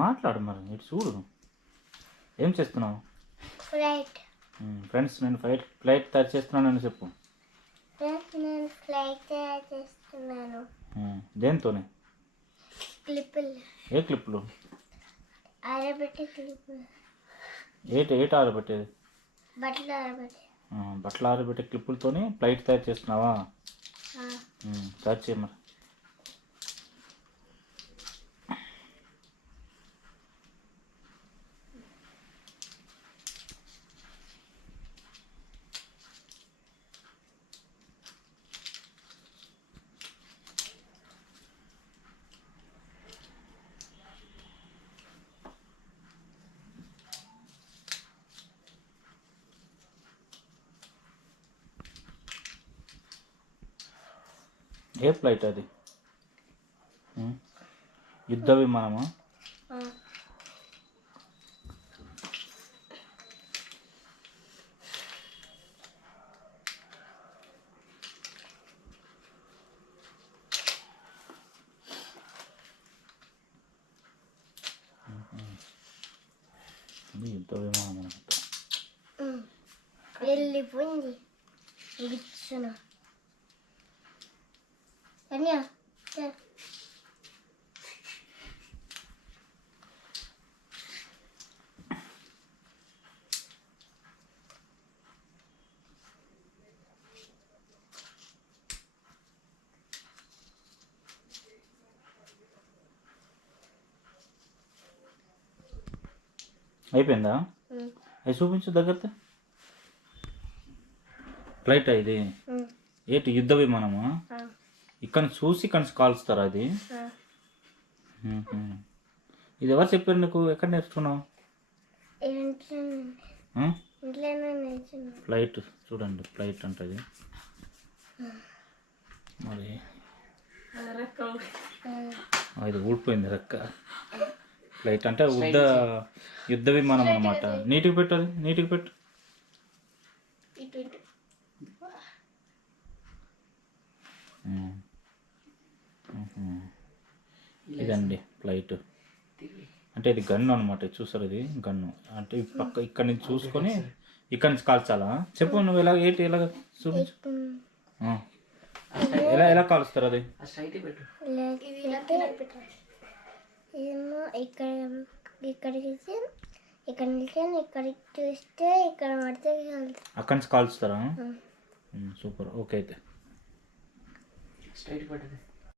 మాట్లాడు మరి, ఇటు చూడు. ఏం చేస్తున్నావు? ఫ్లైట్. ఫ్రెండ్స్, నేను ఫ్లైట్ తయారు చేస్తున్నానని చెప్పు. ఫ్రెండ్స్, నేను ఫ్లైట్ తయారు చేస్తున్నాను. దేంతోనే? క్లిప్పులు. ఏ క్లిప్పులు? ఆరబెట్టే క్లిప్పులు. ఏటి ఆరబెట్టేది? బట్టలు ఆరబెట్టే. బట్టలు ఆరబెట్టే క్లిప్పులతోని ఫ్లైట్ తయారు చేస్తున్నావా? తయారు చేయ మరి. ఏ ఫ్లైట్ అది? యుద్ధ విమానమా? యుద్ధ విమానం వెళ్ళిపోయింది. కూర్చున్నా. కన్యా అయిపోయిందా? అది చూపించు దగ్గర. ఫ్లైట్ ఇది ఏంటి? యుద్ధ విమానమా? ఇక్కడ చూసి ఇక్కడ కాల్స్తారా అది? ఇది ఎవరు చెప్పారు నీకు? ఎక్కడ నేర్చుకున్నావు? ఫ్లైట్ చూడండి, ఫ్లైట్ అంటది మరి. ఇది ఊడిపోయింది రెక్క. ఫ్లైట్ అంటే యుద్ధ విమానం అనమాట. నీటికి పెట్టు, అది నీటికి పెట్టు. ఇదండి ఫ్లైట్ అంటే. ఇది గన్ను అనమాట. చూసారు, ఇది గన్ను అంటే. పక్క ఇక్కడ నుంచి చూసుకొని ఇక్కడ నుంచి కాల్చాలా? చెప్పు నువ్వు ఎలా చూపించు. ఎలా కాలుస్తారు అది? ఇక్కడికి చూస్తే ఇక్కడ పడితే అక్కడి నుంచి కాల్స్తారా? సూపర్. ఓకే అయితే. స్ట్రైట్ పడ్డది.